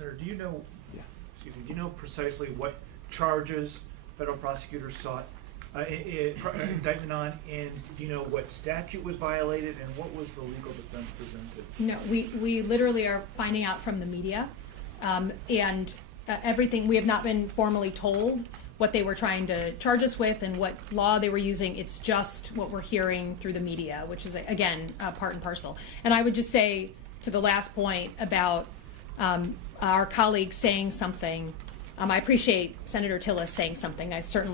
Senator, do you know, excuse me, do you know precisely what charges federal prosecutors sought indictment on, and do you know what statute was violated and what was the legal defense presented? No, we literally are finding out from the media, and everything. We have not been formally told what they were trying to charge us with and what law they were using. It's just what we're hearing through the media, which is, again, part and parcel. And I would just say, to the last point about our colleague saying something, I appreciate Senator Tillis saying something.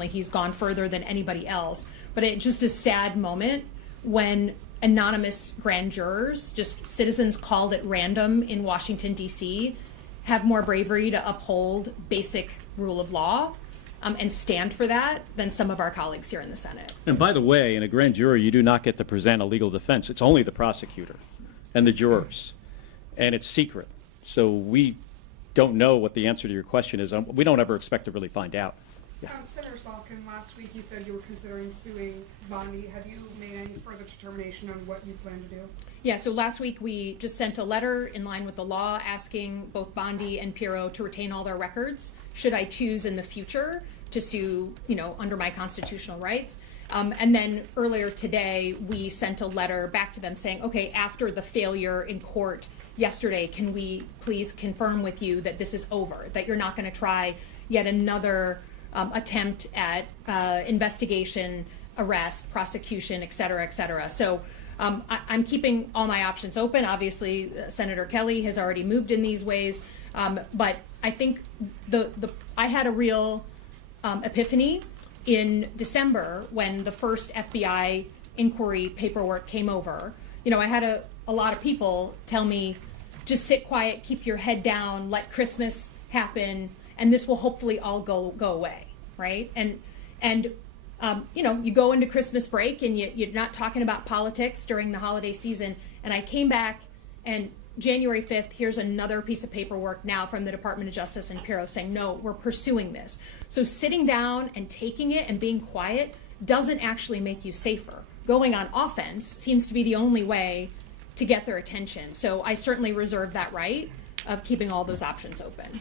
He's gone further than anybody else. But it's just a sad moment when anonymous grand jurors, just citizens called at random in Washington, D.C., have more bravery to uphold basic rule of law and stand for that than some of our colleagues here in the Senate. And by the way, in a grand jury, you do not get to present a legal defense. It's only the prosecutor and the jurors, and it's secret. So we don't know what the answer to your question is. We don't ever expect to really find out. Yeah. Senator Slotkin, last week you said you were considering suing Bondi. Have you made any further determination on what you plan to do? Yeah, so last week we just sent a letter in line with the law asking both Bondi and Pirro to retain all their records should I choose in the future to sue, under my constitutional rights. And then earlier today, we sent a letter back to them saying, okay, after the failure in court yesterday, can we please confirm with you that this is over, that you're not going to try yet another attempt at investigation, arrest, prosecution, et cetera, et cetera. So I'm keeping all my options open. Obviously, Senator Kelly has already moved in these ways. But I think I had a real epiphany in December when the first FBI inquiry paperwork came over. I had a lot of people tell me, just sit quiet, keep your head down, let Christmas happen, and this will hopefully all go away, right? And you go into Christmas break and you're not talking about politics during the holiday season. And I came back, and January 5th, here's another piece of paperwork now from the Department of Justice and Pirro saying, no, we're pursuing this. So sitting down and taking it and being quiet doesn't actually make you safer. Going on offense seems to be the only way to get their attention. So I certainly reserve that right of keeping all those options open.